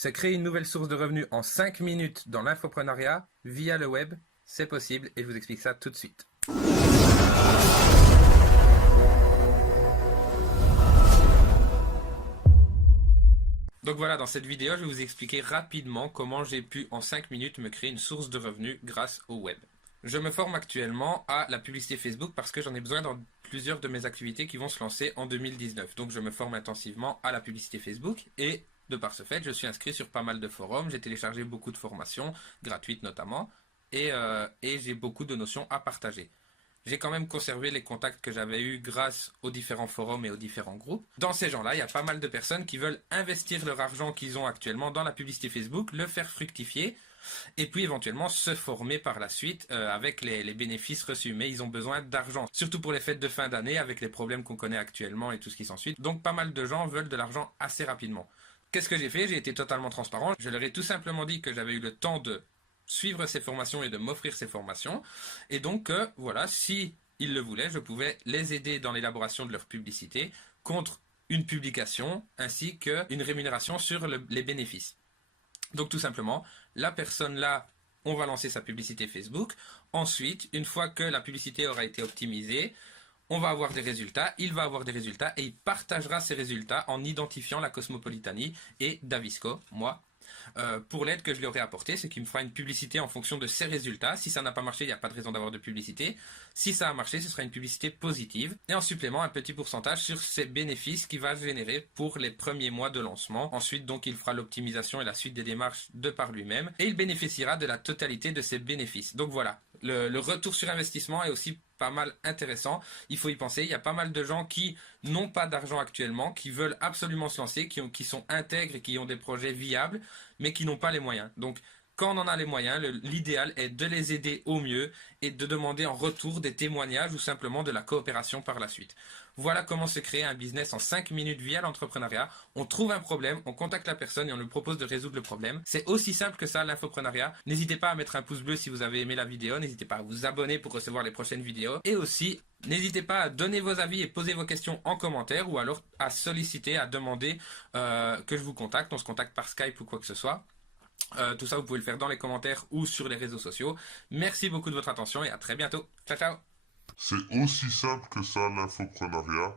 Se créer une nouvelle source de revenus en 5 minutes dans l'infoprenariat via le web, c'est possible et je vous explique ça tout de suite. Donc voilà, dans cette vidéo, je vais vous expliquer rapidement comment j'ai pu en 5 minutes me créer une source de revenus grâce au web. Je me forme actuellement à la publicité Facebook parce que j'en ai besoin dans plusieurs de mes activités qui vont se lancer en 2019. Donc je me forme intensivement à la publicité Facebook et de par ce fait, je suis inscrit sur pas mal de forums, j'ai téléchargé beaucoup de formations, gratuites notamment, et j'ai beaucoup de notions à partager. J'ai quand même conservé les contacts que j'avais eus grâce aux différents forums et aux différents groupes. Dans ces gens-là, il y a pas mal de personnes qui veulent investir leur argent qu'ils ont actuellement dans la publicité Facebook, le faire fructifier, et puis éventuellement se former par la suite avec les bénéfices reçus. Mais ils ont besoin d'argent, surtout pour les fêtes de fin d'année, avec les problèmes qu'on connaît actuellement et tout ce qui s'ensuit. Donc pas mal de gens veulent de l'argent assez rapidement. Qu'est-ce que j'ai fait? J'ai été totalement transparent. Je leur ai tout simplement dit que j'avais eu le temps de suivre ces formations et de m'offrir ces formations. Et donc, voilà, si ils le voulaient, je pouvais les aider dans l'élaboration de leur publicité contre une publication ainsi qu'une rémunération sur les bénéfices. Donc tout simplement, la personne là, on va lancer sa publicité Facebook. Ensuite, une fois que la publicité aura été optimisée, on va avoir des résultats, il va avoir des résultats et il partagera ces résultats en identifiant la Cosmopolitanie et Davisco, moi, pour l'aide que je lui aurai apportée, c'est qu'il me fera une publicité en fonction de ses résultats. Si ça n'a pas marché, il n'y a pas de raison d'avoir de publicité. Si ça a marché, ce sera une publicité positive. Et en supplément, un petit pourcentage sur ses bénéfices qu'il va générer pour les premiers mois de lancement. Ensuite, donc, il fera l'optimisation et la suite des démarches de par lui-même. Et il bénéficiera de la totalité de ses bénéfices. Donc voilà, le retour sur investissement est aussi pas mal intéressant. Il faut y penser. Il y a pas mal de gens qui n'ont pas d'argent actuellement, qui veulent absolument se lancer, qui sont intègres et qui ont des projets viables, mais qui n'ont pas les moyens. Donc, quand on en a les moyens, l'idéal est de les aider au mieux et de demander en retour des témoignages ou simplement de la coopération par la suite. Voilà comment se créer un business en 5 minutes via l'entrepreneuriat. On trouve un problème, on contacte la personne et on lui propose de résoudre le problème. C'est aussi simple que ça, l'infoprenariat. N'hésitez pas à mettre un pouce bleu si vous avez aimé la vidéo. N'hésitez pas à vous abonner pour recevoir les prochaines vidéos. Et aussi, n'hésitez pas à donner vos avis et poser vos questions en commentaire ou alors à solliciter, à demander que je vous contacte. On se contacte par Skype ou quoi que ce soit. Tout ça, vous pouvez le faire dans les commentaires ou sur les réseaux sociaux. Merci beaucoup de votre attention et à très bientôt. Ciao, ciao. C'est aussi simple que ça, l'infoprenariat.